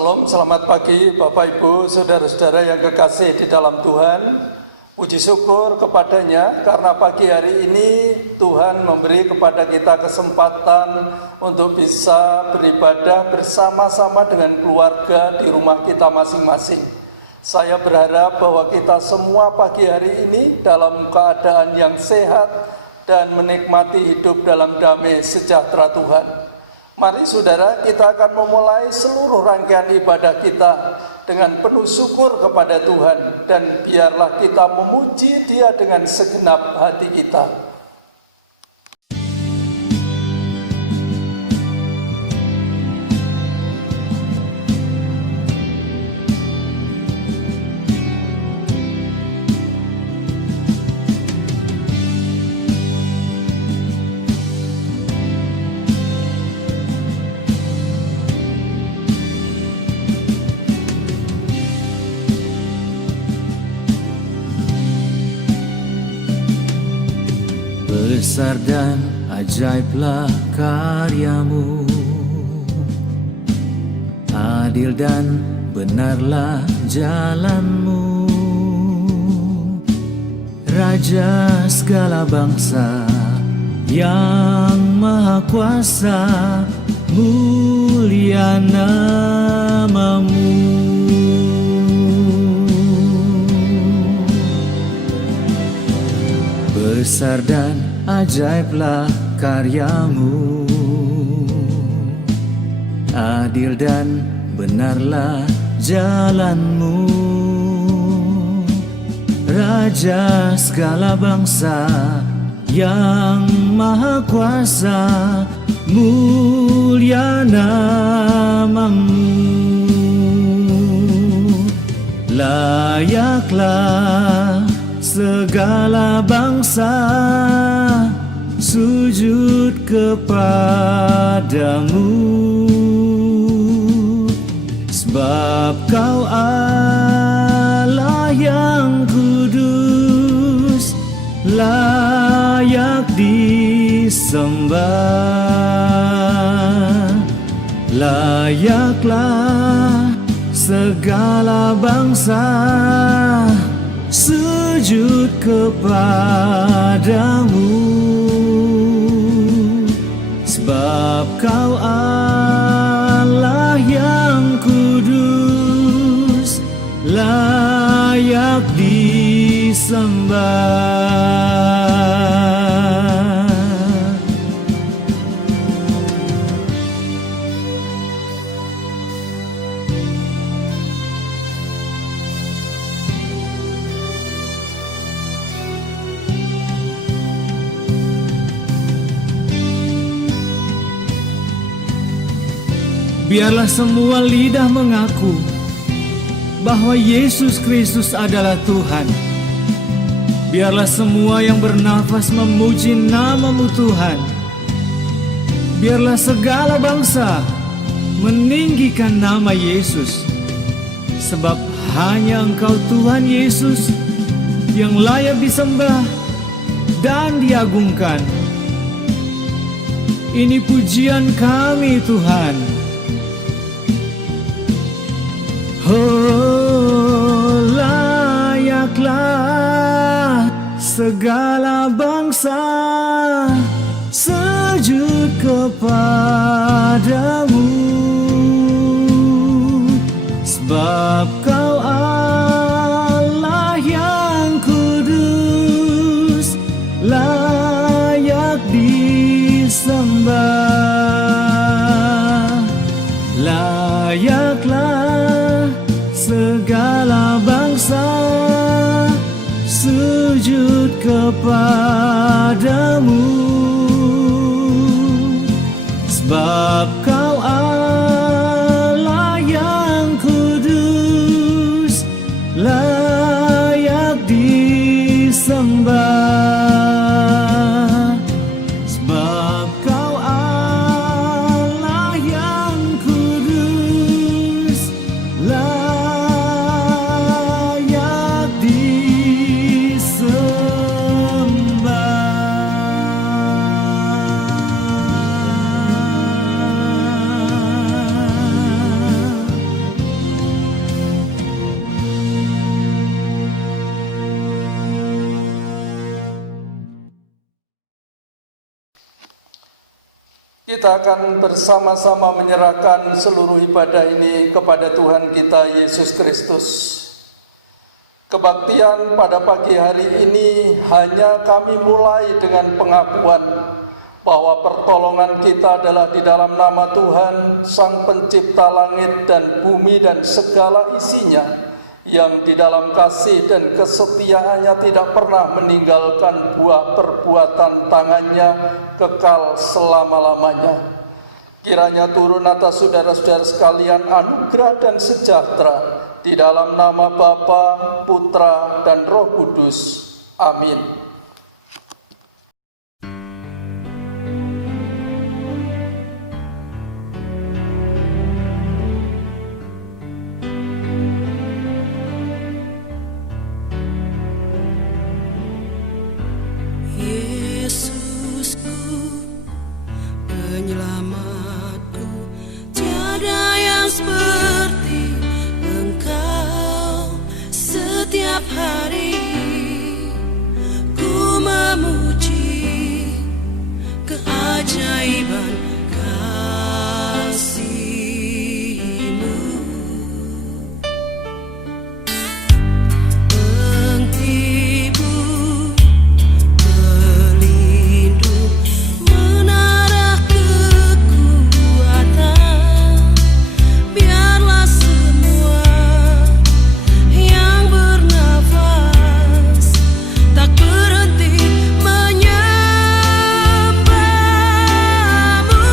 Salam, selamat pagi Bapak Ibu, Saudara-saudara yang kekasih di dalam Tuhan. Puji syukur kepadanya karena pagi hari ini Tuhan memberi kepada kita kesempatan untuk bisa beribadah bersama-sama dengan keluarga di rumah kita masing-masing. Saya berharap bahwa kita semua pagi hari ini dalam keadaan yang sehat dan menikmati hidup dalam damai sejahtera Tuhan. Mari saudara, kita akan memulai seluruh rangkaian ibadah kita dengan penuh syukur kepada Tuhan, dan biarlah kita memuji Dia dengan segenap hati kita. Besar dan ajaiblah karyamu, adil dan benarlah jalanmu. Raja segala bangsa yang maha kuasa, mulia namamu. Besar dan ajaiblah karyamu, adil dan benarlah jalanmu. Raja segala bangsa yang maha kuasa, mulia namamu. Layaklah segala bangsa sujud kepadamu, sebab Kau Allah yang kudus, layak disembah. Layaklah segala bangsa sujud kepadamu, sebab Kau Allah yang kudus, layak disembah. Biarlah semua lidah mengaku bahwa Yesus Kristus adalah Tuhan. Biarlah semua yang bernafas memuji nama-Mu Tuhan. Biarlah segala bangsa meninggikan nama Yesus, sebab hanya Engkau Tuhan Yesus yang layak disembah dan diagungkan. Ini pujian kami Tuhan. Oh, layaklah segala bangsa sujud kepadamu, sebab Kau Allah yang kudus, layak disembah. Layaklah segala bangsa sujud kepadamu, sebab Kau Allah yang kudus, layak disembah. Sebab Kau Allah yang kudus, layak disembah. Kita akan bersama-sama menyerahkan seluruh ibadah ini kepada Tuhan kita Yesus Kristus. Kebaktian pada pagi hari ini hanya kami mulai dengan pengakuan bahwa pertolongan kita adalah di dalam nama Tuhan, Sang Pencipta langit dan bumi dan segala isinya, yang di dalam kasih dan kesetiaannya tidak pernah meninggalkan buah perbuatan tangannya kekal selama-lamanya. Kiranya turun atas saudara-saudara sekalian anugerah dan sejahtera di dalam nama Bapa, Putra, dan Roh Kudus. Amin. Yesusku, penyelamatku, tiada yang seperti Engkau. Setiap hari ku memuji keajaiban kasih-Mu. Penghibur, pelindung, menara kekuatan, biarlah semua yang bernafas tak berhenti menyembah-Mu.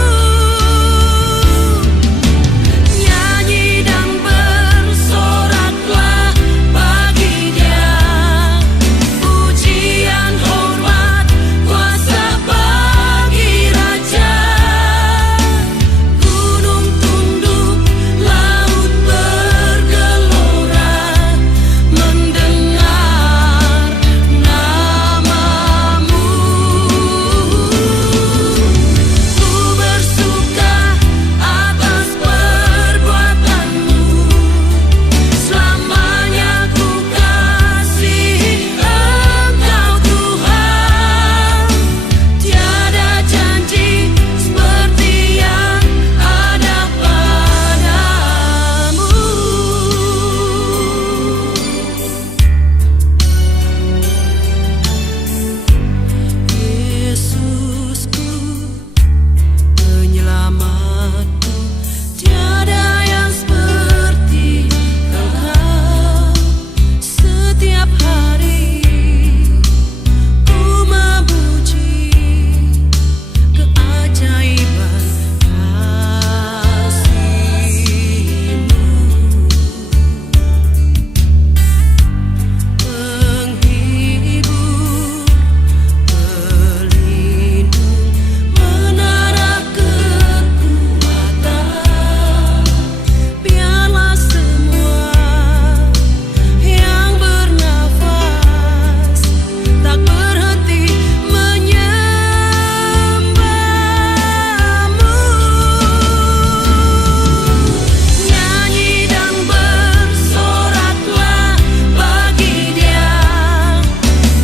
Nyanyi dan bersoraklah bagi Dia, pujian, hormat, kuasa bagi Raja. Gunung tunduk, laut bergelora, mendengar nama-Mu. Ku bersuka atas perbuatan-Mu, selamanya ku kasihi Engkau Tuhan. Tiada janji seperti yang ada padamu. Yesusku, penyelamatku, tiada yang seperti Engkau. Setiap hari ku memuji keajaiban kasih-Mu. Penghibur, pelindung, menara kekuatan, biarlah semua yang bernafas tak berhenti menyembah-Mu. Nyanyi dan bersoraklah bagi Dia,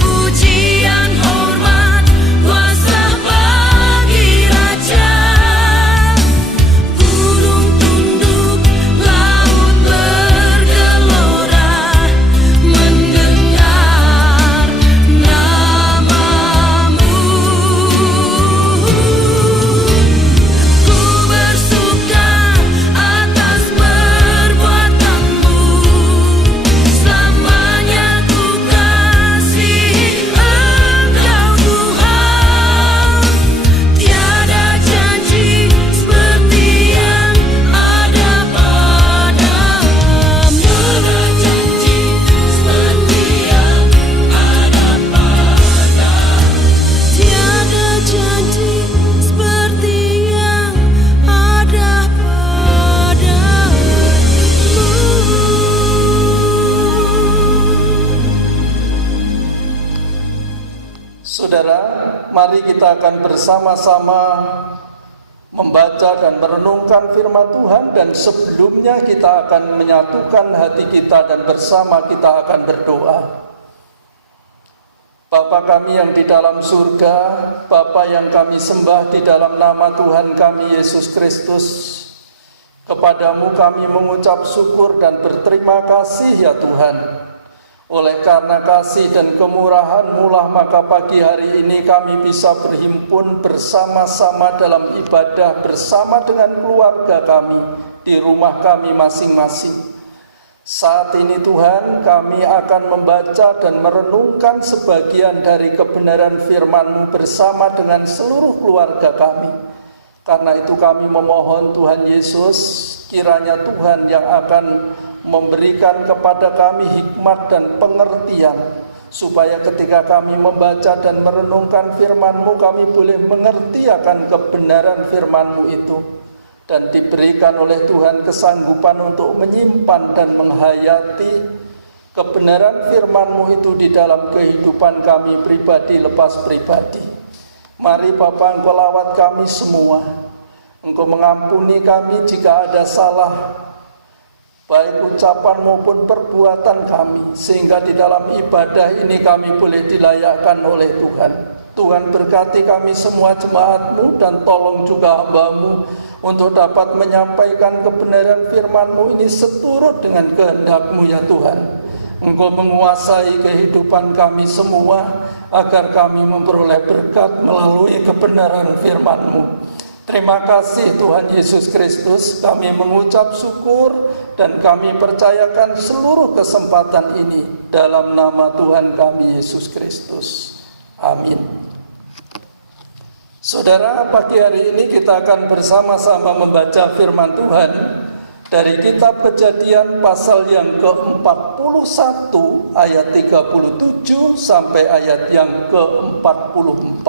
pujian, hormat, kuasa bagi Raja. Gunung tunduk, laut bergelora, mendengar nama-Mu. Ku bersuka atas perbuatan-Mu, selamanya ku kasihi Engkau Tuhan. Tiada janji seperti yang ada padamu. Tiada janji seperti yang ada padamu. Tiada janji seperti yang ada padamu. Saudara, mari kita akan bersama-sama membaca dan merenungkan firman Tuhan, dan sebelumnya kita akan menyatukan hati kita dan bersama kita akan berdoa. Bapa kami yang di dalam surga, Bapa yang kami sembah di dalam nama Tuhan kami Yesus Kristus, kepadamu kami mengucap syukur dan berterima kasih ya Tuhan. Oleh karena kasih dan kemurahan-Mu lah maka pagi hari ini kami bisa berhimpun bersama-sama dalam ibadah bersama dengan keluarga kami di rumah kami masing-masing. Saat ini Tuhan, kami akan membaca dan merenungkan sebagian dari kebenaran firman-Mu bersama dengan seluruh keluarga kami. Karena itu kami memohon Tuhan Yesus, kiranya Tuhan yang akan memberikan kepada kami hikmat dan pengertian, supaya ketika kami membaca dan merenungkan firman-Mu, kami boleh mengerti akan kebenaran firman-Mu itu. Dan diberikan oleh Tuhan kesanggupan untuk menyimpan dan menghayati kebenaran firman-Mu itu di dalam kehidupan kami pribadi lepas pribadi. Mari Bapa, Engkau lawat kami semua. Engkau mengampuni kami jika ada salah, baik ucapan maupun perbuatan kami, sehingga di dalam ibadah ini kami boleh dilayakkan oleh Tuhan. Tuhan berkati kami semua jemaat-Mu dan tolong juga hamba-Mu untuk dapat menyampaikan kebenaran firman-Mu ini seturut dengan kehendak-Mu ya Tuhan. Engkau menguasai kehidupan kami semua agar kami memperoleh berkat melalui kebenaran firman-Mu. Terima kasih Tuhan Yesus Kristus, kami mengucap syukur dan kami percayakan seluruh kesempatan ini dalam nama Tuhan kami Yesus Kristus. Amin. Saudara, pagi hari ini kita akan bersama-sama membaca firman Tuhan dari kitab Kejadian pasal yang ke-41 ayat 37 sampai ayat yang ke-44.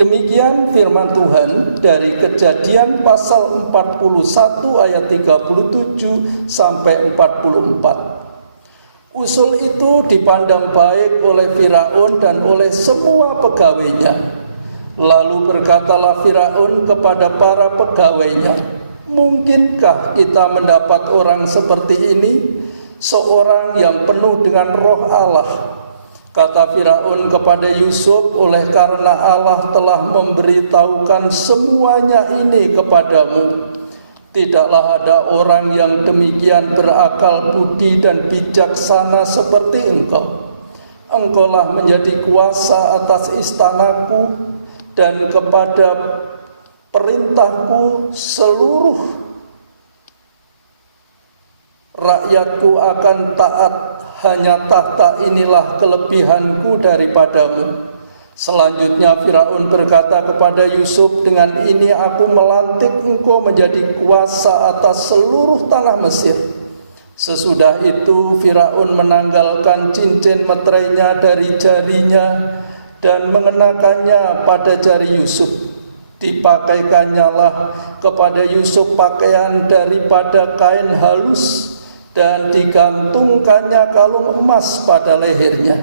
Demikian firman Tuhan dari Kejadian pasal 41 ayat 37 sampai 44. Usul itu dipandang baik oleh Firaun dan oleh semua pegawainya. Lalu berkatalah Firaun kepada para pegawainya, mungkinkah kita mendapat orang seperti ini, seorang yang penuh dengan roh Allah? Kata Firaun kepada Yusuf, oleh karena Allah telah memberitahukan semuanya ini kepadamu. Tidaklah ada orang yang demikian berakal budi dan bijaksana seperti engkau. Engkaulah menjadi kuasa atas istanaku, dan kepada perintahku seluruh rakyatku akan taat. Hanya tahta inilah kelebihanku daripadamu. Selanjutnya Firaun berkata kepada Yusuf, dengan ini aku melantik engkau menjadi kuasa atas seluruh tanah Mesir. Sesudah itu Firaun menanggalkan cincin meterainya dari jarinya dan mengenakannya pada jari Yusuf. Dipakaikannya lah kepada Yusuf pakaian daripada kain halus dan digantungkannya kalung emas pada lehernya.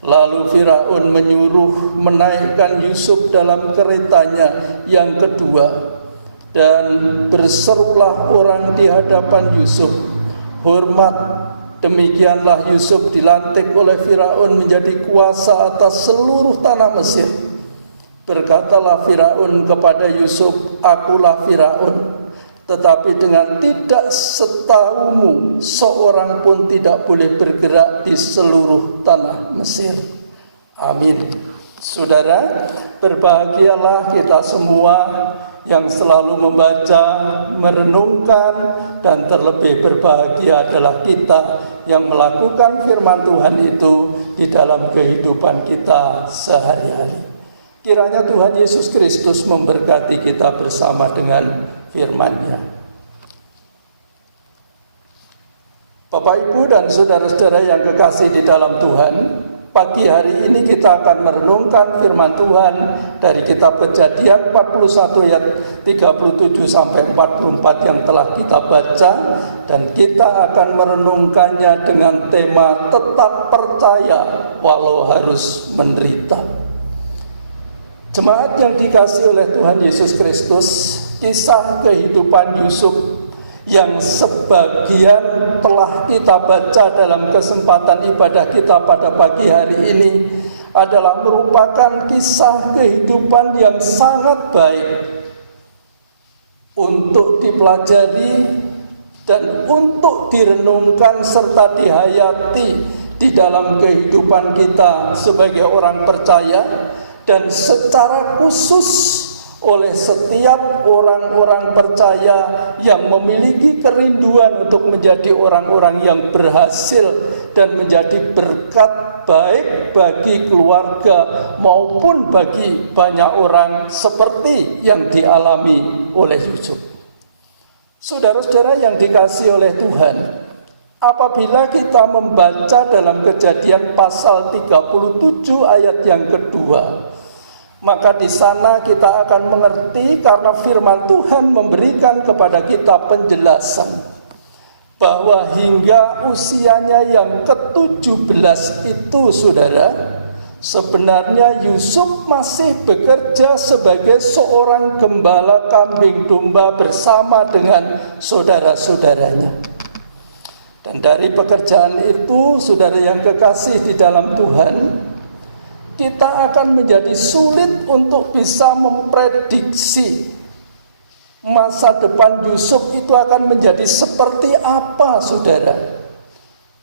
Lalu Firaun menyuruh menaikkan Yusuf dalam keretanya yang kedua, dan berserulah orang di hadapan Yusuf, hormat. Demikianlah Yusuf dilantik oleh Firaun menjadi kuasa atas seluruh tanah Mesir. Berkatalah Firaun kepada Yusuf, akulah Firaun, tetapi dengan tidak setahumu seorang pun tidak boleh bergerak di seluruh tanah Mesir. Amin. Saudara, berbahagialah kita semua yang selalu membaca, merenungkan, dan terlebih berbahagia adalah kita yang melakukan firman Tuhan itu di dalam kehidupan kita sehari-hari. Kiranya Tuhan Yesus Kristus memberkati kita bersama dengan firman-Nya. Bapak, Ibu, dan saudara-saudara yang kekasih di dalam Tuhan, pagi hari ini kita akan merenungkan firman Tuhan dari kitab Kejadian 41 ayat 37 sampai 44 yang telah kita baca, dan kita akan merenungkannya dengan tema tetap percaya walau harus menderita. Jemaat yang dikasihi oleh Tuhan Yesus Kristus, kisah kehidupan Yusuf yang sebagian telah kita baca dalam kesempatan ibadah kita pada pagi hari ini adalah merupakan kisah kehidupan yang sangat baik untuk dipelajari dan untuk direnungkan serta dihayati di dalam kehidupan kita sebagai orang percaya, dan secara khusus oleh setiap orang-orang percaya yang memiliki kerinduan untuk menjadi orang-orang yang berhasil dan menjadi berkat baik bagi keluarga maupun bagi banyak orang seperti yang dialami oleh Yusuf. Saudara-saudara yang dikasihi oleh Tuhan, apabila kita membaca dalam Kejadian pasal 37 ayat yang kedua, maka di sana kita akan mengerti karena firman Tuhan memberikan kepada kita penjelasan bahwa hingga usianya yang ke-17 itu, saudara, sebenarnya Yusuf masih bekerja sebagai seorang gembala kambing domba bersama dengan saudara-saudaranya. Dan dari pekerjaan itu, saudara yang kekasih di dalam Tuhan, kita akan menjadi sulit untuk bisa memprediksi masa depan Yusuf itu akan menjadi seperti apa, saudara.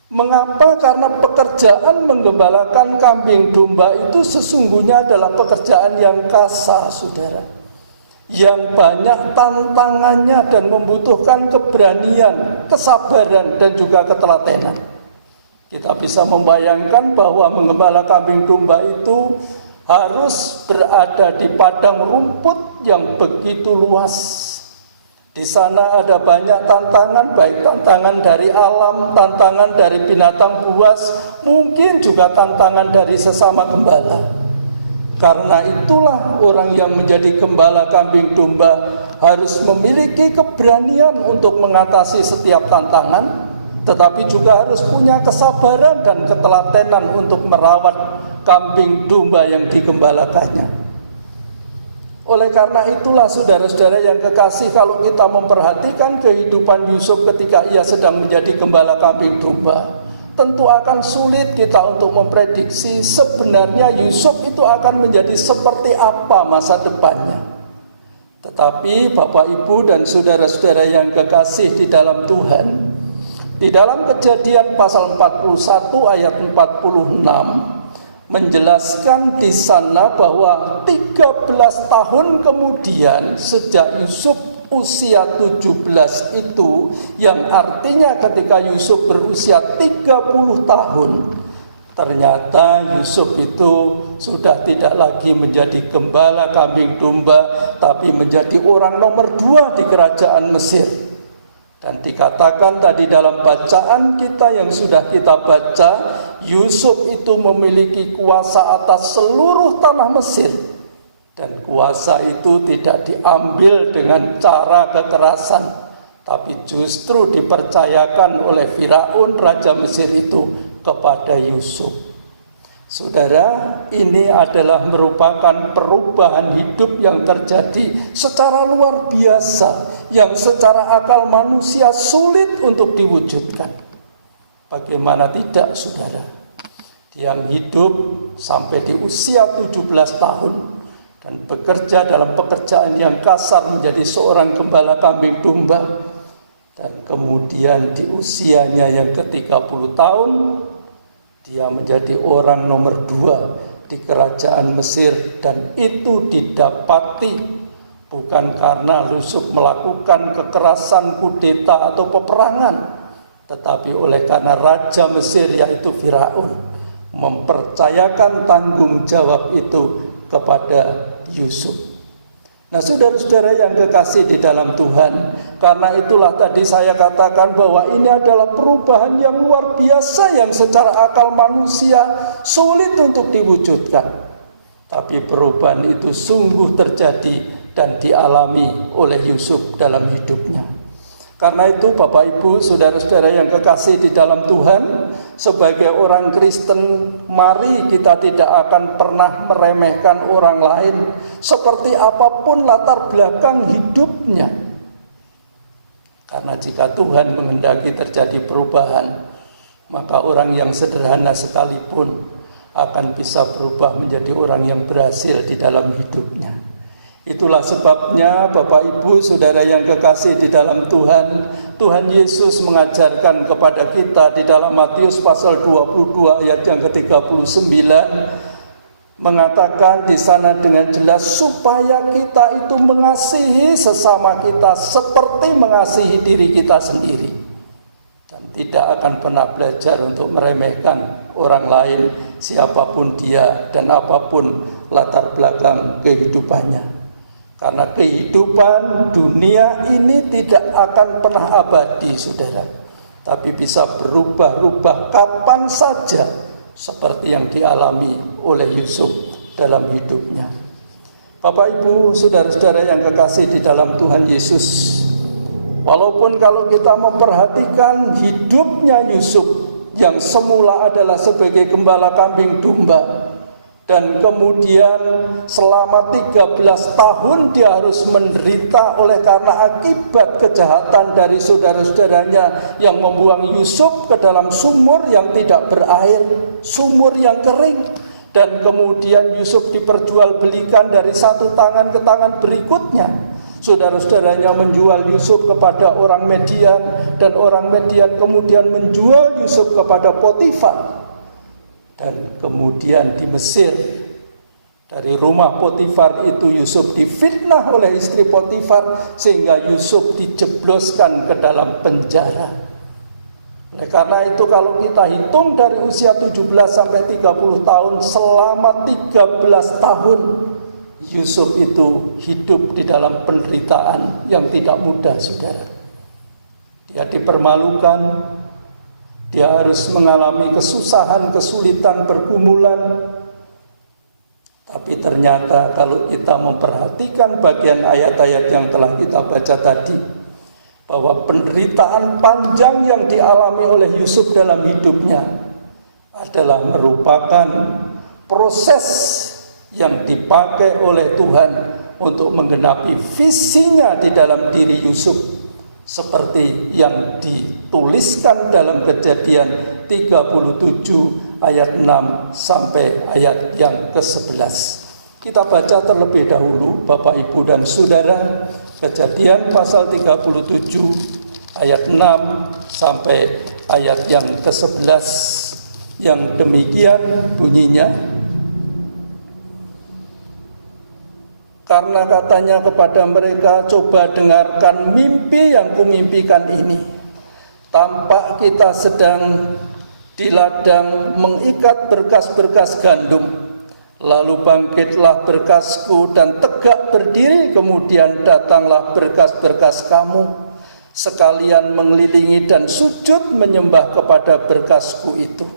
Mengapa? Karena pekerjaan menggembalakan kambing domba itu sesungguhnya adalah pekerjaan yang kasar, saudara, yang banyak tantangannya dan membutuhkan keberanian, kesabaran, dan juga ketelatenan. Kita bisa membayangkan bahwa menggembala kambing domba itu harus berada di padang rumput yang begitu luas. Di sana ada banyak tantangan, baik tantangan dari alam, tantangan dari binatang buas, mungkin juga tantangan dari sesama gembala. Karena itulah orang yang menjadi gembala kambing domba harus memiliki keberanian untuk mengatasi setiap tantangan, tetapi juga harus punya kesabaran dan ketelatenan untuk merawat kambing domba yang digembalakannya. Oleh karena itulah, saudara-saudara yang kekasih, kalau kita memperhatikan kehidupan Yusuf ketika ia sedang menjadi gembala kambing domba, tentu akan sulit kita untuk memprediksi sebenarnya Yusuf itu akan menjadi seperti apa masa depannya. Tetapi Bapak, Ibu, dan saudara-saudara yang kekasih di dalam Tuhan, di dalam Kejadian pasal 41 ayat 46 menjelaskan di sana bahwa 13 tahun kemudian sejak Yusuf usia 17 itu, yang artinya ketika Yusuf berusia 30 tahun, ternyata Yusuf itu sudah tidak lagi menjadi gembala kambing domba, tapi menjadi orang nomor 2 di kerajaan Mesir. Dan dikatakan tadi dalam bacaan kita yang sudah kita baca, Yusuf itu memiliki kuasa atas seluruh tanah Mesir. Dan kuasa itu tidak diambil dengan cara kekerasan, tapi justru dipercayakan oleh Firaun, raja Mesir itu, kepada Yusuf. Saudara, ini adalah merupakan perubahan hidup yang terjadi secara luar biasa, yang secara akal manusia sulit untuk diwujudkan. Bagaimana tidak, saudara? Yang hidup sampai di usia 17 tahun dan bekerja dalam pekerjaan yang kasar menjadi seorang gembala kambing domba, dan kemudian di usianya yang ke-30 tahun dia menjadi orang nomor 2 di kerajaan Mesir, dan itu didapati bukan karena Yusuf melakukan kekerasan, kudeta atau peperangan, tetapi oleh karena raja Mesir yaitu Firaun mempercayakan tanggung jawab itu kepada Yusuf. Nah, saudara-saudara yang kekasih di dalam Tuhan, karena itulah tadi saya katakan bahwa ini adalah perubahan yang luar biasa yang secara akal manusia sulit untuk diwujudkan. Tapi perubahan itu sungguh terjadi dan dialami oleh Yusuf dalam hidupnya. Karena itu Bapak, Ibu, saudara-saudara yang kekasih di dalam Tuhan, sebagai orang Kristen, mari kita tidak akan pernah meremehkan orang lain seperti apapun latar belakang hidupnya. Karena jika Tuhan menghendaki terjadi perubahan, maka orang yang sederhana sekalipun akan bisa berubah menjadi orang yang berhasil di dalam hidupnya. Itulah sebabnya Bapak Ibu Saudara yang kekasih di dalam Tuhan, Tuhan Yesus mengajarkan kepada kita di dalam Matius pasal 22 ayat yang ke-39, mengatakan di sana dengan jelas supaya kita itu mengasihi sesama kita seperti mengasihi diri kita sendiri, dan tidak akan pernah belajar untuk meremehkan orang lain siapapun dia dan apapun latar belakang kehidupannya, karena kehidupan dunia ini tidak akan pernah abadi, saudara, tapi bisa berubah-ubah kapan saja, seperti yang dialami oleh Yusuf dalam hidupnya. Bapak Ibu saudara-saudara yang kekasih di dalam Tuhan Yesus, walaupun kalau kita memperhatikan hidupnya Yusuf yang semula adalah sebagai gembala kambing domba, dan kemudian selama 13 tahun dia harus menderita oleh karena akibat kejahatan dari saudara-saudaranya yang membuang Yusuf ke dalam sumur yang tidak berair, sumur yang kering. Dan kemudian Yusuf diperjualbelikan dari satu tangan ke tangan berikutnya. Saudara-saudaranya menjual Yusuf kepada orang Median, dan orang Median kemudian menjual Yusuf kepada Potifar. Dan kemudian di Mesir, dari rumah Potifar itu Yusuf difitnah oleh istri Potifar sehingga Yusuf dijebloskan ke dalam penjara. Oleh karena itu kalau kita hitung dari usia 17 sampai 30 tahun, selama 13 tahun Yusuf itu hidup di dalam penderitaan yang tidak mudah, saudara. Dia dipermalukan, dia harus mengalami kesusahan, kesulitan, pergumulan. Tapi ternyata kalau kita memperhatikan bagian ayat-ayat yang telah kita baca tadi, bahwa penderitaan panjang yang dialami oleh Yusuf dalam hidupnya adalah merupakan proses yang dipakai oleh Tuhan untuk menggenapi visinya di dalam diri Yusuf, seperti yang dituliskan dalam Kejadian 37 ayat 6 sampai ayat yang ke-11. Kita baca terlebih dahulu Bapak Ibu dan Saudara, Kejadian pasal 37 ayat 6 sampai ayat yang ke-11, yang demikian bunyinya. Karena katanya kepada mereka, coba dengarkan mimpi yang kumimpikan ini. Tampak kita sedang di ladang mengikat berkas-berkas gandum. Lalu bangkitlah berkasku dan tegak berdiri, kemudian datanglah berkas-berkas kamu. Sekalian mengelilingi dan sujud menyembah kepada berkasku itu.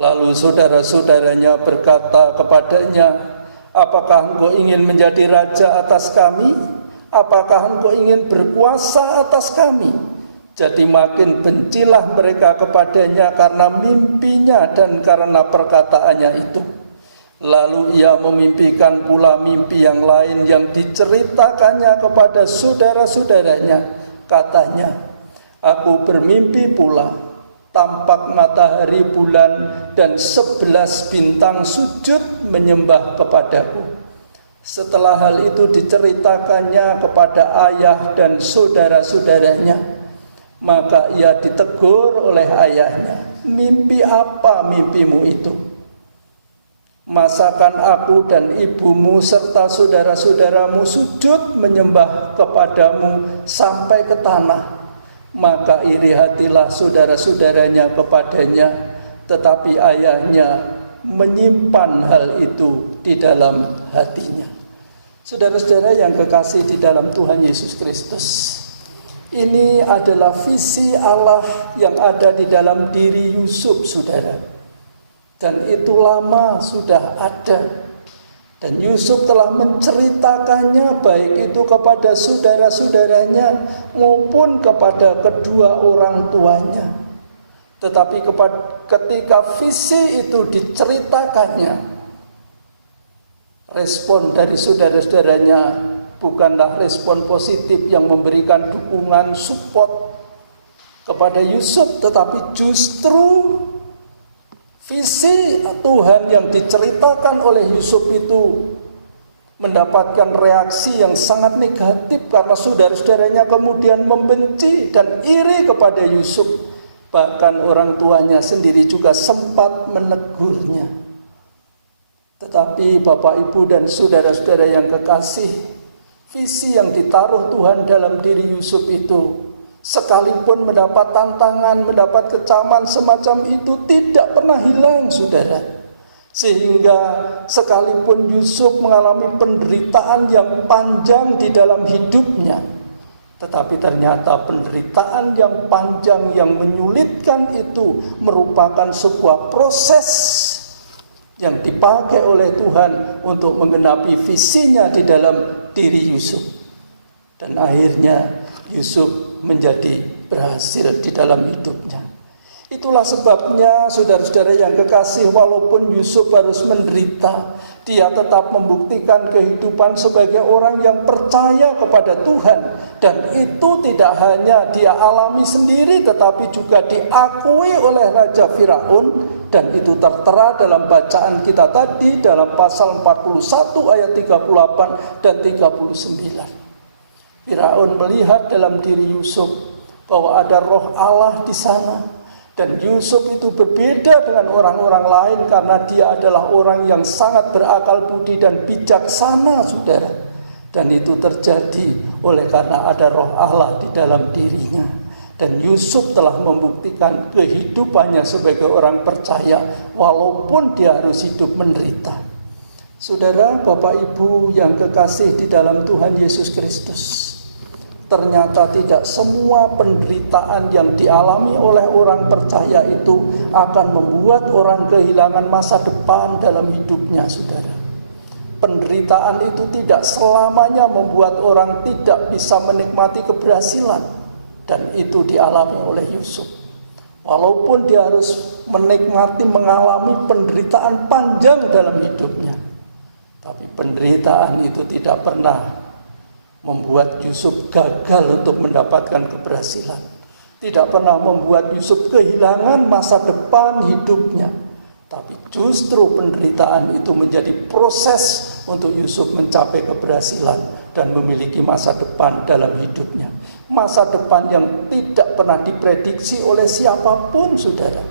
Lalu saudara-saudaranya berkata kepadanya, apakah engkau ingin menjadi raja atas kami? Apakah engkau ingin berkuasa atas kami? Jadi makin bencilah mereka kepadanya karena mimpinya dan karena perkataannya itu. Lalu ia memimpikan pula mimpi yang lain yang diceritakannya kepada saudara-saudaranya. Katanya, aku bermimpi pula, tampak matahari, bulan, dan 11 bintang sujud menyembah kepadaku. Setelah hal itu diceritakannya kepada ayah dan saudara-saudaranya, maka ia ditegur oleh ayahnya, mimpi apa mimpimu itu? Masakan aku dan ibumu serta saudara-saudaramu sujud menyembah kepadamu sampai ke tanah. Maka iri hatilah saudara-saudaranya kepadanya, tetapi ayahnya menyimpan hal itu di dalam hatinya. Saudara-saudara yang kekasih di dalam Tuhan Yesus Kristus, ini adalah visi Allah yang ada di dalam diri Yusuf, saudara. Dan itu lama sudah ada. Dan Yusuf telah menceritakannya baik itu kepada saudara-saudaranya maupun kepada kedua orang tuanya. Tetapi ketika visi itu diceritakannya, respon dari saudara-saudaranya bukanlah respon positif yang memberikan dukungan, support kepada Yusuf, tetapi justru Visi Tuhan yang diceritakan oleh Yusuf itu mendapatkan reaksi yang sangat negatif karena saudara-saudaranya kemudian membenci dan iri kepada Yusuf. Bahkan orang tuanya sendiri juga sempat menegurnya. Tetapi Bapak, Ibu, dan saudara-saudara yang kekasih, visi yang ditaruh Tuhan dalam diri Yusuf itu, sekalipun mendapat tantangan, mendapat kecaman semacam itu, tidak pernah hilang, saudara. Sehingga sekalipun Yusuf mengalami penderitaan yang panjang di dalam hidupnya, tetapi ternyata penderitaan yang panjang yang menyulitkan itu merupakan sebuah proses yang dipakai oleh Tuhan untuk menggenapi visinya di dalam diri Yusuf. Dan akhirnya Yusuf menjadi berhasil di dalam hidupnya. Itulah sebabnya saudara-saudara yang kekasih, walaupun Yusuf harus menderita, dia tetap membuktikan kehidupan sebagai orang yang percaya kepada Tuhan. Dan itu tidak hanya dia alami sendiri, tetapi juga diakui oleh Raja Firaun. Dan itu tertera dalam bacaan kita tadi dalam pasal 41 ayat 38 dan 39. Firaun melihat dalam diri Yusuf bahwa ada roh Allah di sana. Dan Yusuf itu berbeda dengan orang-orang lain karena dia adalah orang yang sangat berakal budi dan bijaksana, saudara. Dan itu terjadi oleh karena ada roh Allah di dalam dirinya. Dan Yusuf telah membuktikan kehidupannya sebagai orang percaya walaupun dia harus hidup menderita. Saudara, Bapak, Ibu yang kekasih di dalam Tuhan Yesus Kristus, ternyata tidak semua penderitaan yang dialami oleh orang percaya itu akan membuat orang kehilangan masa depan dalam hidupnya, saudara. Penderitaan itu tidak selamanya membuat orang tidak bisa menikmati keberhasilan. Dan itu dialami oleh Yusuf. Walaupun dia harus mengalami penderitaan panjang dalam hidupnya. Tapi penderitaan itu tidak pernah membuat Yusuf gagal untuk mendapatkan keberhasilan. Tidak pernah membuat Yusuf kehilangan masa depan hidupnya. Tapi justru penderitaan itu menjadi proses untuk Yusuf mencapai keberhasilan dan memiliki masa depan dalam hidupnya. Masa depan yang tidak pernah diprediksi oleh siapapun, saudara.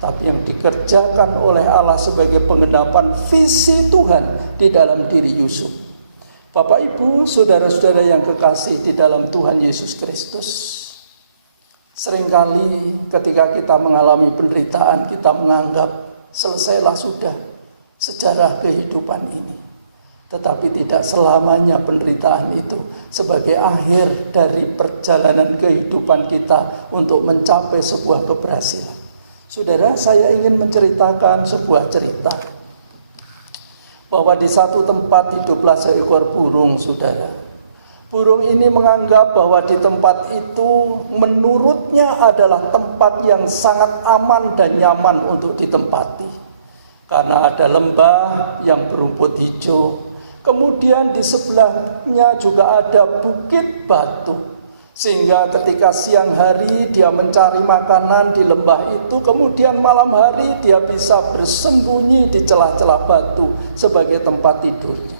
Tapi yang dikerjakan oleh Allah sebagai penggenapan visi Tuhan di dalam diri Yusuf. Bapak, Ibu, saudara-saudara yang kekasih di dalam Tuhan Yesus Kristus. Seringkali ketika kita mengalami penderitaan, kita menganggap selesailah sudah sejarah kehidupan ini. Tetapi tidak selamanya penderitaan itu sebagai akhir dari perjalanan kehidupan kita untuk mencapai sebuah keberhasilan. Saudara, saya ingin menceritakan sebuah cerita. Bahwa di satu tempat hiduplah seekor burung, saudara. Burung ini menganggap bahwa di tempat itu menurutnya adalah tempat yang sangat aman dan nyaman untuk ditempati. Karena ada lembah yang berumput hijau. Kemudian di sebelahnya juga ada bukit batu. Sehingga ketika siang hari dia mencari makanan di lembah itu, kemudian malam hari dia bisa bersembunyi di celah-celah batu sebagai tempat tidurnya.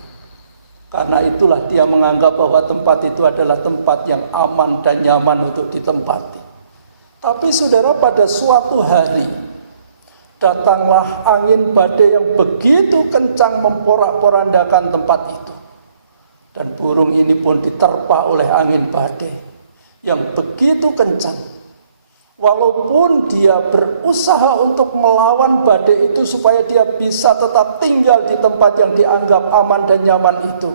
Karena itulah dia menganggap bahwa tempat itu adalah tempat yang aman dan nyaman untuk ditempati. Tapi saudara, pada suatu hari datanglah angin badai yang begitu kencang memporak-porandakan tempat itu. Dan burung ini pun diterpa oleh angin badai yang begitu kencang. Walaupun dia berusaha untuk melawan badai itu supaya dia bisa tetap tinggal di tempat yang dianggap aman dan nyaman itu.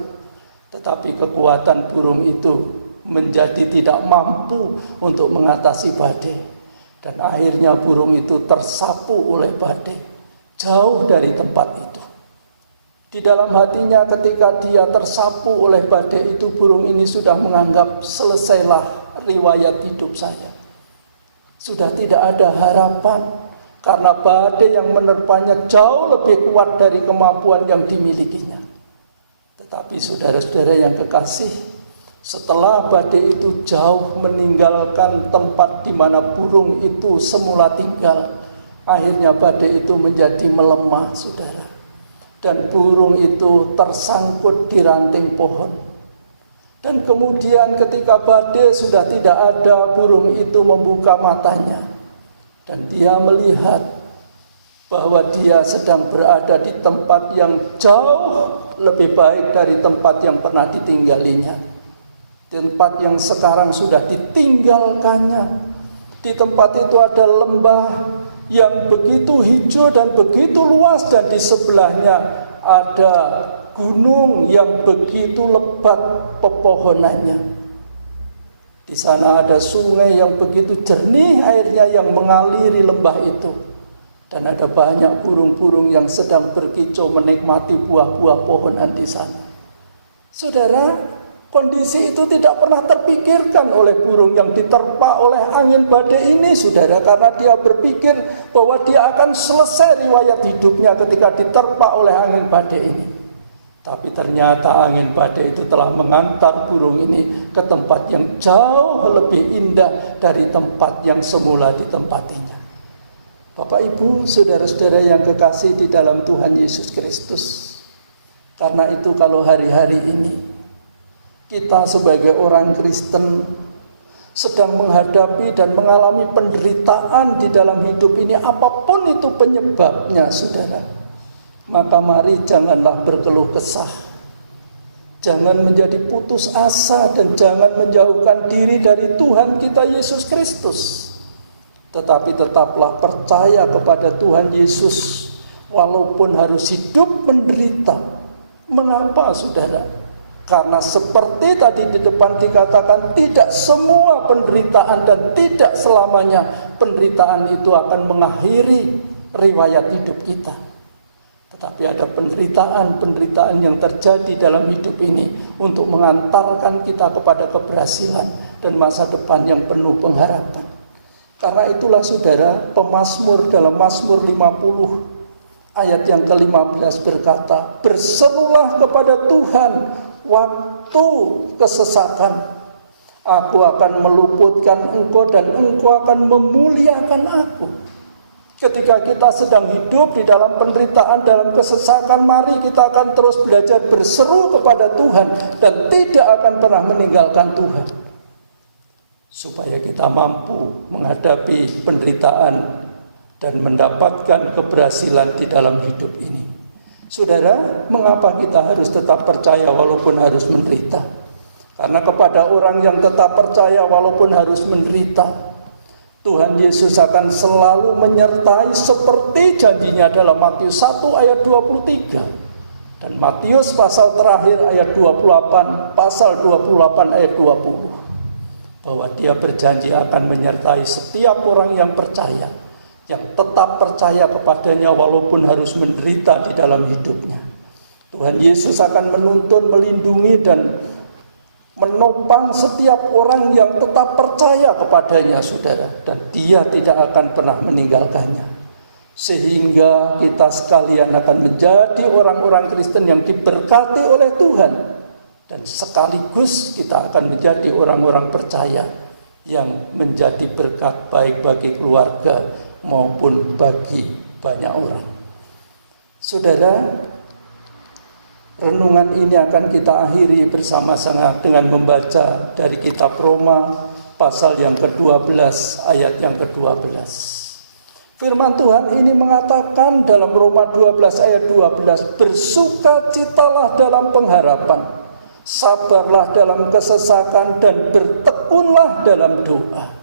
Tetapi kekuatan burung itu menjadi tidak mampu untuk mengatasi badai. Dan akhirnya burung itu tersapu oleh badai jauh dari tempat itu. Di dalam hatinya ketika dia tersapu oleh badai itu, burung ini sudah menganggap selesailah riwayat hidup saya. Sudah tidak ada harapan karena badai yang menerpanya jauh lebih kuat dari kemampuan yang dimilikinya. Tetapi saudara-saudara yang kekasih, setelah badai itu jauh meninggalkan tempat di mana burung itu semula tinggal, Akhirnya badai itu menjadi melemah, saudara. Dan burung itu tersangkut di ranting pohon. Dan kemudian ketika badai sudah tidak ada, burung itu membuka matanya. Dan dia melihat bahwa dia sedang berada di tempat yang jauh lebih baik dari tempat yang pernah ditinggalinya. Tempat yang sekarang sudah ditinggalkannya. Di tempat itu ada lembah yang begitu hijau dan begitu luas, dan di sebelahnya ada gunung yang begitu lebat pepohonannya. Di sana ada sungai yang begitu jernih airnya yang mengaliri lembah itu. Dan ada banyak burung-burung yang sedang berkicau menikmati buah-buah pohonan di sana. Saudara, kondisi itu tidak pernah terpikirkan oleh burung yang diterpa oleh angin badai ini, saudara, karena dia berpikir bahwa dia akan selesai riwayat hidupnya ketika diterpa oleh angin badai ini. Tapi ternyata angin badai itu telah mengantar burung ini ke tempat yang jauh lebih indah dari tempat yang semula ditempatinya. Bapak, Ibu, saudara-saudara yang kekasih di dalam Tuhan Yesus Kristus, karena itu kalau hari-hari ini kita sebagai orang Kristen sedang menghadapi dan mengalami penderitaan di dalam hidup ini, apapun itu penyebabnya, saudara, maka mari janganlah berkeluh kesah. Jangan menjadi putus asa dan jangan menjauhkan diri dari Tuhan kita Yesus Kristus. Tetapi tetaplah percaya kepada Tuhan Yesus walaupun harus hidup menderita. Mengapa, saudara? Karena seperti tadi di depan dikatakan, tidak semua penderitaan dan tidak selamanya penderitaan itu akan mengakhiri riwayat hidup kita. Tetapi ada penderitaan yang terjadi dalam hidup ini untuk mengantarkan kita kepada keberhasilan dan masa depan yang penuh pengharapan. Karena itulah, saudara, pemazmur dalam Mazmur 50 ayat yang ke-15 berkata, berserulah kepada Tuhan waktu kesesakan. Aku akan meluputkan engkau dan engkau akan memuliakan aku. Ketika kita sedang hidup di dalam penderitaan, dalam kesesakan, mari kita akan terus belajar berseru kepada Tuhan dan tidak akan pernah meninggalkan Tuhan. Supaya kita mampu menghadapi penderitaan dan mendapatkan keberhasilan di dalam hidup ini. Saudara, mengapa kita harus tetap percaya walaupun harus menderita? Karena kepada orang yang tetap percaya walaupun harus menderita, Tuhan Yesus akan selalu menyertai seperti janjinya dalam Matius 1 ayat 23. Dan Matius pasal terakhir ayat 28, pasal 28 ayat 20. Bahwa dia berjanji akan menyertai setiap orang yang percaya, yang tetap percaya kepadanya walaupun harus menderita di dalam hidupnya. Tuhan Yesus akan menuntun, melindungi, dan menopang setiap orang yang tetap percaya kepadanya, saudara. Dan dia tidak akan pernah meninggalkannya. Sehingga kita sekalian akan menjadi orang-orang Kristen yang diberkati oleh Tuhan. Dan sekaligus kita akan menjadi orang-orang percaya yang menjadi berkat baik bagi keluarga maupun bagi banyak orang. Saudara, renungan ini akan kita akhiri bersama-sama dengan membaca dari kitab Roma pasal yang ke-12 ayat yang ke-12. Firman Tuhan ini mengatakan dalam Roma 12 ayat 12, bersukacitalah dalam pengharapan, sabarlah dalam kesesakan, dan bertekunlah dalam doa.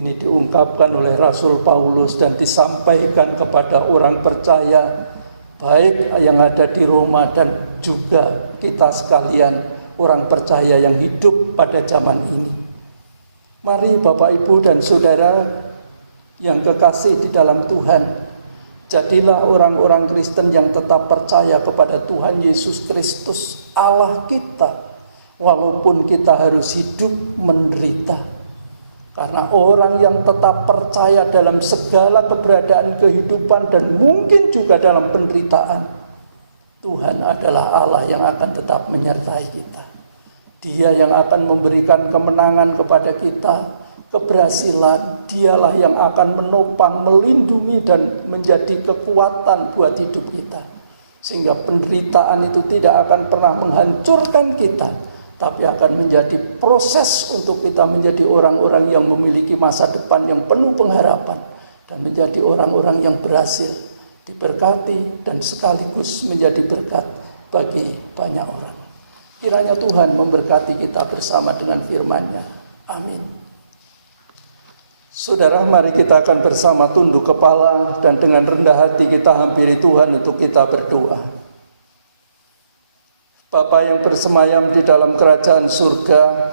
Ini diungkapkan oleh Rasul Paulus dan disampaikan kepada orang percaya, baik yang ada di Roma dan juga kita sekalian orang percaya yang hidup pada zaman ini. Mari Bapak, Ibu, dan saudara yang kekasih di dalam Tuhan, jadilah orang-orang Kristen yang tetap percaya kepada Tuhan Yesus Kristus, Allah kita, walaupun kita harus hidup menderita. Karena orang yang tetap percaya dalam segala keberadaan kehidupan dan mungkin juga dalam penderitaan, Tuhan adalah Allah yang akan tetap menyertai kita. Dia yang akan memberikan kemenangan kepada kita, keberhasilan. Dialah yang akan menopang, melindungi, dan menjadi kekuatan buat hidup kita. Sehingga penderitaan itu tidak akan pernah menghancurkan kita, tapi akan menjadi proses untuk kita menjadi orang-orang yang memiliki masa depan yang penuh pengharapan, dan menjadi orang-orang yang berhasil, diberkati, dan sekaligus menjadi berkat bagi banyak orang. Kiranya Tuhan memberkati kita bersama dengan firman-Nya. Amin. Saudara, mari kita akan bersama tunduk kepala dan dengan rendah hati kita hampiri Tuhan untuk kita berdoa. Bapa yang bersemayam di dalam kerajaan surga,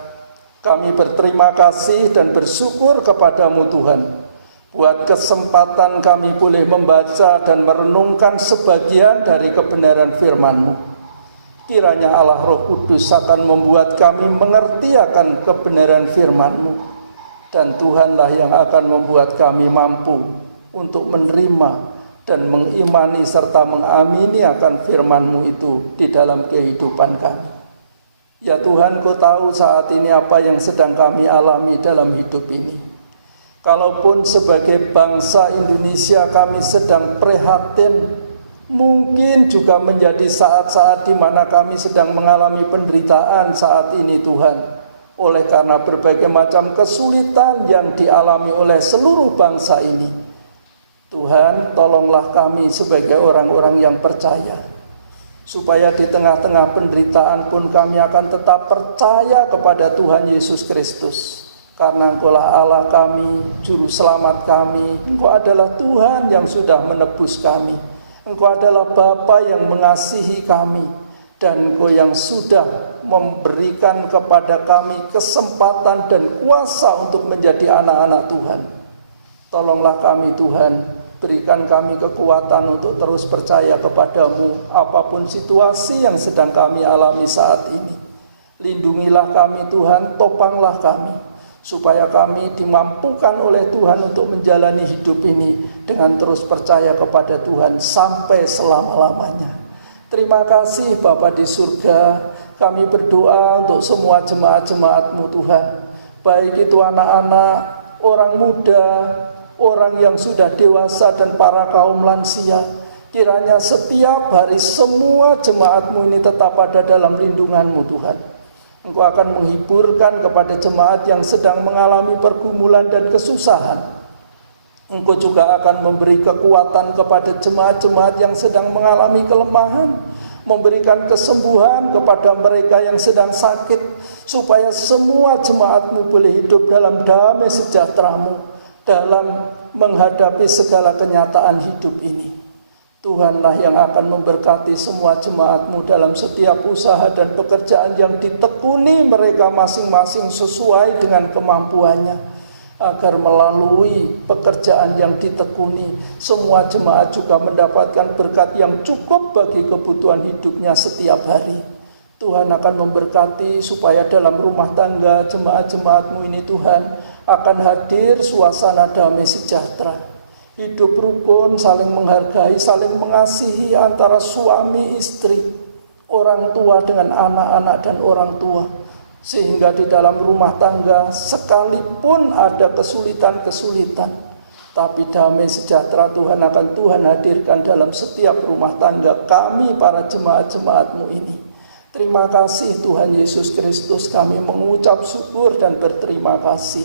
kami berterima kasih dan bersyukur kepadamu Tuhan, buat kesempatan kami boleh membaca dan merenungkan sebagian dari kebenaran firman-Mu. Kiranya Allah Roh Kudus akan membuat kami mengerti akan kebenaran firman-Mu. Dan Tuhanlah yang akan membuat kami mampu untuk menerima dan mengimani serta mengamini akan firman-Mu itu di dalam kehidupan kami. Ya Tuhan, Kau tahu saat ini apa yang sedang kami alami dalam hidup ini. Kalaupun sebagai bangsa Indonesia kami sedang prihatin, mungkin juga menjadi saat-saat di mana kami sedang mengalami penderitaan saat ini Tuhan. Oleh karena berbagai macam kesulitan yang dialami oleh seluruh bangsa ini. Tuhan, tolonglah kami sebagai orang-orang yang percaya, supaya di tengah-tengah penderitaan pun kami akan tetap percaya kepada Tuhan Yesus Kristus. Karena Engkau-lah Allah kami, Juru Selamat kami. Engkau adalah Tuhan yang sudah menebus kami. Engkau adalah Bapa yang mengasihi kami. Dan Engkau yang sudah memberikan kepada kami kesempatan dan kuasa untuk menjadi anak-anak Tuhan. Tolonglah kami Tuhan, berikan kami kekuatan untuk terus percaya kepadamu apapun situasi yang sedang kami alami saat ini. Lindungilah kami Tuhan, topanglah kami, supaya kami dimampukan oleh Tuhan untuk menjalani hidup ini dengan terus percaya kepada Tuhan sampai selama-lamanya. Terima kasih Bapa di surga. Kami berdoa untuk semua jemaat-jemaat-Mu Tuhan, baik itu anak-anak, orang muda, orang yang sudah dewasa, dan para kaum lansia. Kiranya setiap hari semua jemaat-Mu ini tetap ada dalam lindungan-Mu Tuhan. Engkau akan menghiburkan kepada jemaat yang sedang mengalami pergumulan dan kesusahan. Engkau juga akan memberi kekuatan kepada jemaat-jemaat yang sedang mengalami kelemahan, memberikan kesembuhan kepada mereka yang sedang sakit, supaya semua jemaat-Mu boleh hidup dalam damai sejahtera-Mu dalam menghadapi segala kenyataan hidup ini. Tuhanlah yang akan memberkati semua jemaat-Mu dalam setiap usaha dan pekerjaan yang ditekuni mereka masing-masing sesuai dengan kemampuannya. Agar melalui pekerjaan yang ditekuni, semua jemaat juga mendapatkan berkat yang cukup bagi kebutuhan hidupnya setiap hari. Tuhan akan memberkati supaya dalam rumah tangga jemaat-jemaat-Mu ini Tuhan akan hadir suasana damai sejahtera. Hidup rukun, saling menghargai, saling mengasihi antara suami istri, orang tua dengan anak-anak dan orang tua. Sehingga di dalam rumah tangga sekalipun ada kesulitan-kesulitan, tapi damai sejahtera Tuhan akan Tuhan hadirkan dalam setiap rumah tangga kami para jemaat-jemaat-Mu ini. Terima kasih Tuhan Yesus Kristus, kami mengucap syukur dan berterima kasih.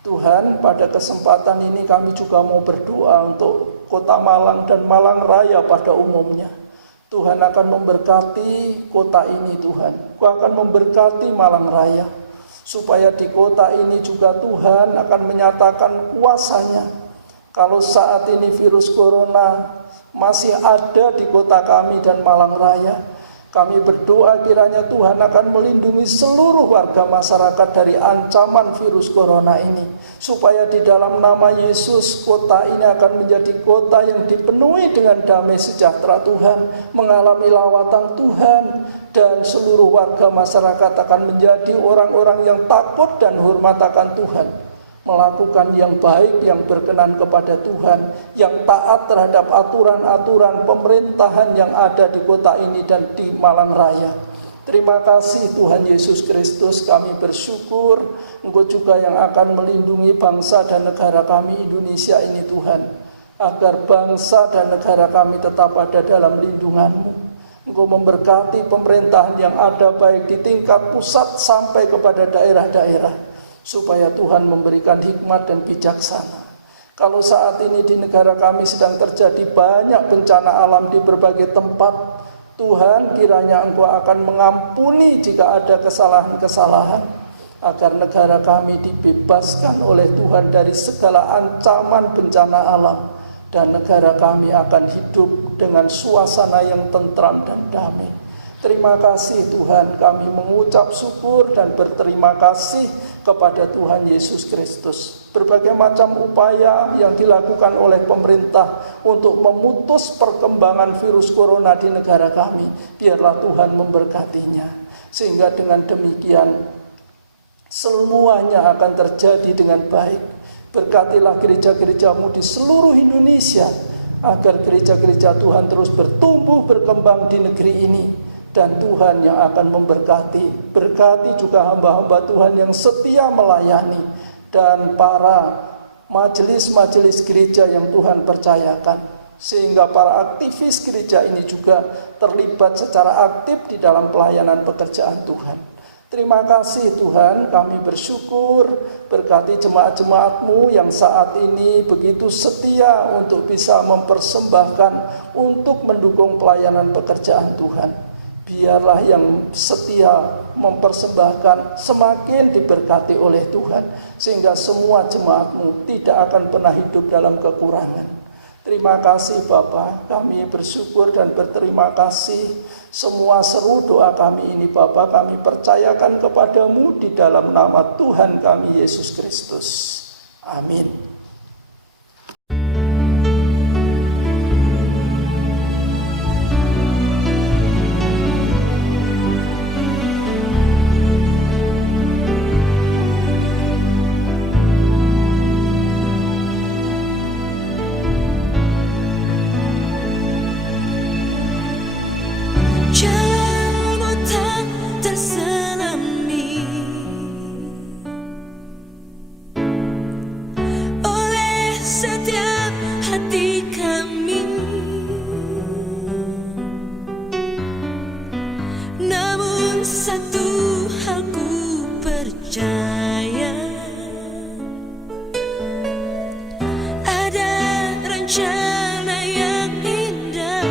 Tuhan, pada kesempatan ini kami juga mau berdoa untuk Kota Malang dan Malang Raya pada umumnya. Tuhan akan memberkati kota ini Tuhan. Kau akan memberkati Malang Raya. Supaya di kota ini juga Tuhan akan menyatakan kuasa-Nya. Kalau saat ini virus corona masih ada di kota kami dan Malang Raya, kami berdoa kiranya Tuhan akan melindungi seluruh warga masyarakat dari ancaman virus corona ini. Supaya di dalam nama Yesus, kota ini akan menjadi kota yang dipenuhi dengan damai sejahtera Tuhan, mengalami lawatan Tuhan, dan seluruh warga masyarakat akan menjadi orang-orang yang takut dan hormat akan Tuhan, melakukan yang baik, yang berkenan kepada Tuhan, yang taat terhadap aturan-aturan pemerintahan yang ada di kota ini dan di Malang Raya. Terima kasih Tuhan Yesus Kristus, kami bersyukur Engkau juga yang akan melindungi bangsa dan negara kami Indonesia ini Tuhan, agar bangsa dan negara kami tetap ada dalam lindungan-Mu. Engkau memberkati pemerintahan yang ada baik di tingkat pusat sampai kepada daerah-daerah, supaya Tuhan memberikan hikmat dan bijaksana. Kalau saat ini di negara kami sedang terjadi banyak bencana alam di berbagai tempat, Tuhan, kiranya Engkau akan mengampuni jika ada kesalahan-kesalahan, agar negara kami dibebaskan oleh Tuhan dari segala ancaman bencana alam, dan negara kami akan hidup dengan suasana yang tentram dan damai. Terima kasih Tuhan, kami mengucap syukur dan berterima kasih kepada Tuhan Yesus Kristus. Berbagai macam upaya yang dilakukan oleh pemerintah untuk memutus perkembangan virus corona di negara kami, biarlah Tuhan memberkatinya. Sehingga dengan demikian semuanya akan terjadi dengan baik. Berkatilah gereja-gereja-Mu di seluruh Indonesia, agar gereja-gereja Tuhan terus bertumbuh berkembang di negeri ini. Dan Tuhan yang akan memberkati. Berkati juga hamba-hamba Tuhan yang setia melayani, dan para majelis-majelis gereja yang Tuhan percayakan, sehingga para aktivis gereja ini juga terlibat secara aktif di dalam pelayanan pekerjaan Tuhan. Terima kasih Tuhan, kami bersyukur. Berkati jemaat-jemaat-Mu yang saat ini begitu setia untuk bisa mempersembahkan untuk mendukung pelayanan pekerjaan Tuhan. Biarlah yang setia mempersembahkan semakin diberkati oleh Tuhan, sehingga semua jemaat-Mu tidak akan pernah hidup dalam kekurangan. Terima kasih Bapa, kami bersyukur dan berterima kasih. Semua seru doa kami ini Bapa, kami percayakan kepada-Mu di dalam nama Tuhan kami Yesus Kristus. Amin. Jalanmu tak terselami oleh setiap hati kami, namun satu hal ku percaya, ada rencana yang indah.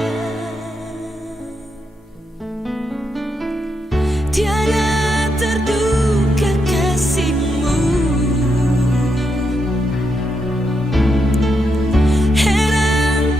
Tiada terduga kasih-Mu, heran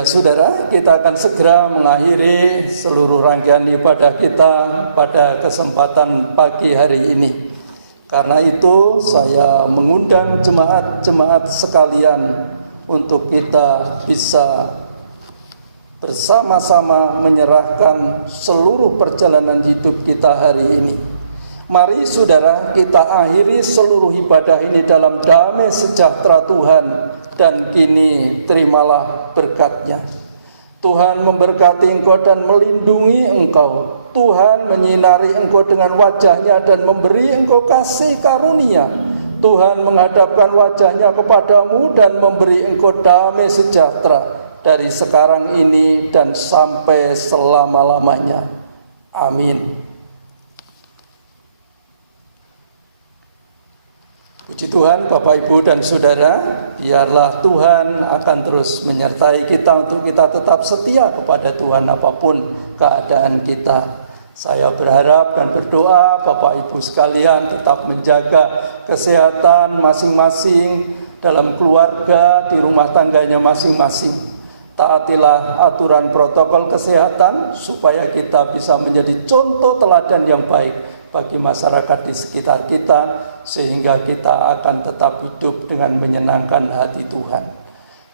Ya saudara, kita akan segera mengakhiri seluruh rangkaian ibadah kita pada kesempatan pagi hari ini. Karena itu saya mengundang jemaat-jemaat sekalian untuk kita bisa bersama-sama menyerahkan seluruh perjalanan hidup kita hari ini. Mari saudara, kita akhiri seluruh ibadah ini dalam damai sejahtera Tuhan, dan kini terimalah berkat-Nya. Tuhan memberkati engkau dan melindungi engkau. Tuhan menyinari engkau dengan wajah-Nya dan memberi engkau kasih karunia. Tuhan menghadapkan wajah-Nya kepadamu dan memberi engkau damai sejahtera dari sekarang ini dan sampai selama-lamanya. Amin. Puji Tuhan, Bapak, Ibu, dan Saudara, biarlah Tuhan akan terus menyertai kita untuk kita tetap setia kepada Tuhan apapun keadaan kita. Saya berharap dan berdoa Bapak Ibu sekalian tetap menjaga kesehatan masing-masing dalam keluarga, di rumah tangganya masing-masing. Taatilah aturan protokol kesehatan supaya kita bisa menjadi contoh teladan yang baik bagi masyarakat di sekitar kita, sehingga kita akan tetap hidup dengan menyenangkan hati Tuhan.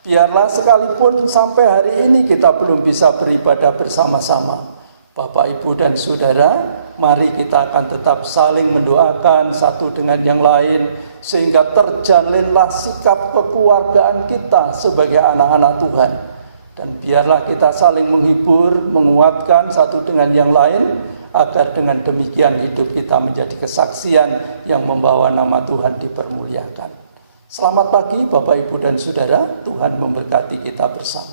Biarlah sekalipun sampai hari ini kita belum bisa beribadah bersama-sama, Bapak, Ibu, dan Saudara, mari kita akan tetap saling mendoakan satu dengan yang lain, sehingga terjalinlah sikap kekeluargaan kita sebagai anak-anak Tuhan. Dan biarlah kita saling menghibur, menguatkan satu dengan yang lain, agar dengan demikian hidup kita menjadi kesaksian yang membawa nama Tuhan dipermuliakan. Selamat pagi Bapak, Ibu, dan Saudara, Tuhan memberkati kita bersama.